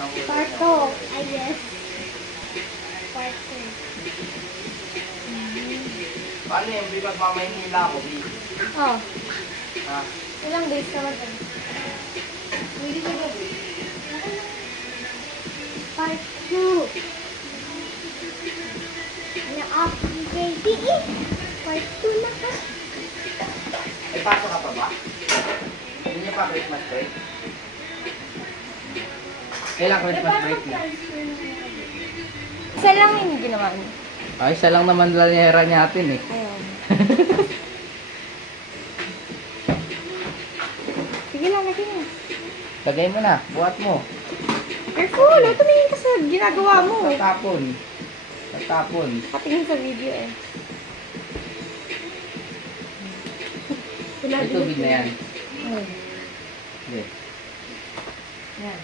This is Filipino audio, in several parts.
Part 2, I guess. Part 2. Paano yung bibat mamaynila ako, B? Oh, Ha? ilang days naman yun? Hindi ko na, B. Part 2. Ano off baby? Part 2 na ka. Ay, pasok ka pa ba? Hindi niya pa Christmas break? Kailan Christmas break niya? Isa lang yung ginawa niya. Ay, isa lang naman lanyera niya atin eh. Ayun. Sige lang, lagay mo. Lagay mo na, buhat mo. Careful! Huwag tumingin ka sa ginagawa mo. Tatapon. Tatapon. Patingin sa video eh. May tubig na yan. Ayun. Hindi. Yan.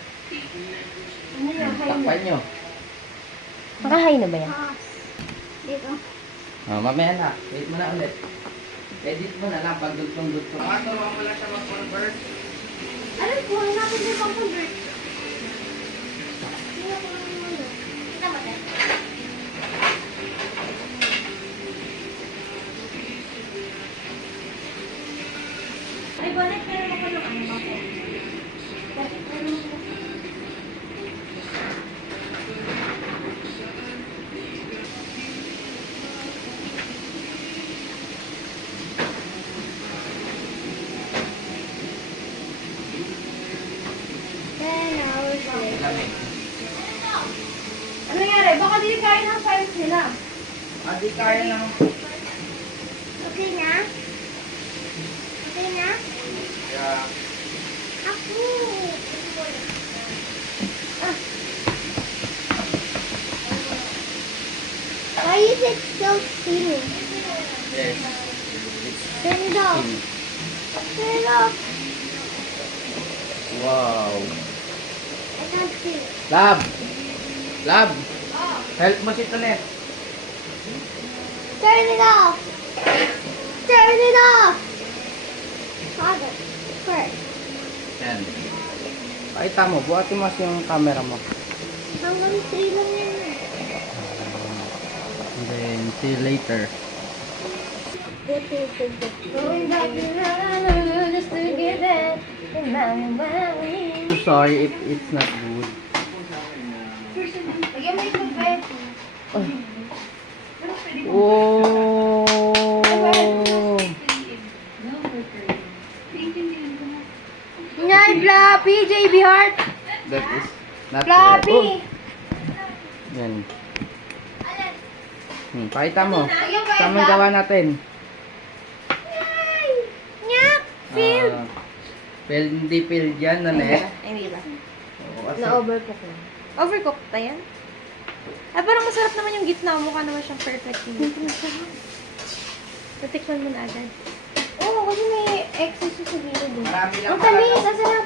Takpan nyo. Nakahay na ba yan? Dito. Oh, mamaya na. Wait mo na ulit. Edit mo na lang pag dugtong-dugtong. Turuan mo lang siya mag-convert. Alam ko, hanapin mo pang convert. Kita mo din. Ay, bakit meron ako ng ano ako? Bakit meron ako? Lamig. Ano nangyari? Baka di kaya ng files nila. Di kaya ng... Okay na? Okay na? Yeah. Ako! Ah. Why is it still steaming? Yes. Turn it off. Turn it off. Wow. I can't see. Lab! Lab! Help mo si Tonet. Turn it off. Turn it off. Father, first. Yan. Pakita mo, buhatin mo yung camera mo. Hanggang 3 lang yan. And then, see you later. Going back to the just to get it. Sorry if it's not good. Lagyan mo yung tubig. Oh! Ngay, Flappy, JB Heart. That is not Flappy. Yan. Pakita mo. Saan ang gawa natin? Nyak, Phil. Hindi filled yan, Nanet. Hindi ba? Oo, kasi Na-overcook lang. Overcook pa yan? Ay, parang masarap naman yung gitna. Mukha naman siyang perfect. Hindi masarap. Natikman mo na agad. Oo, kasi may excess sa gilid. marami lang Ang tamis! Ang sarap!